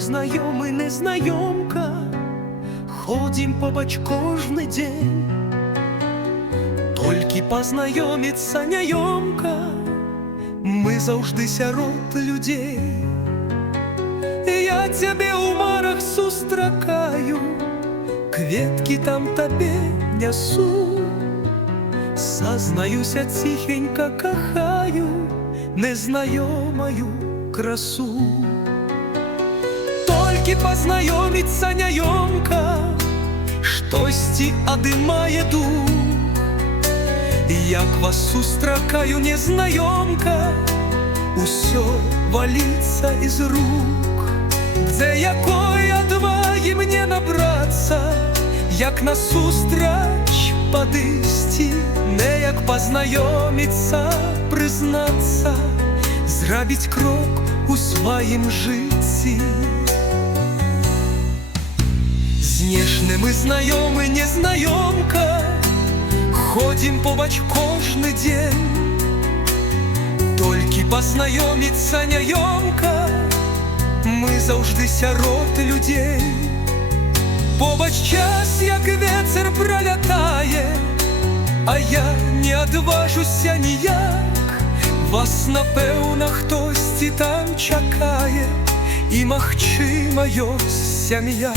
тобой знайомий, незнайомка, ходім побач кожний день. Толькі пазнаёміцца няёмка, мы заўжды сярод людзей. Я цябе ў марах сустракаю, кветкі там табе нясу. Сазнаюся, ціхенька кахаю незнаёмаю красу. Толькі пазнаёміцца няёмка, штосьці адымае дух. Як вас сустракаю, незнаёмка, усё валіцца из рук. Дзе якой адвагі мне набрацца, як насустрач падысці, не як пазнаёміцца, прызнацца, зрабіць крок у сваім жыцці. Знешне мы знаёмы, незнаёмка, ходім побач кожны дзень. Толькі пазнаёміцца няёмка, мы заўжды сярод людзей. Побач час, як вецер пралятае, а я не адважуся ніяк. Вас, напэўна, хтосьці там чакае, і, магчыма, ёсць сям'я.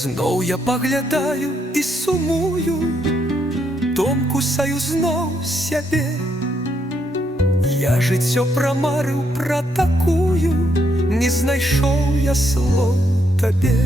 Зноў я паглядаю і сумую, дом кусаю зноў сябе. Я жыццё прамарыў пра такую, не знайшоў я слоў табе.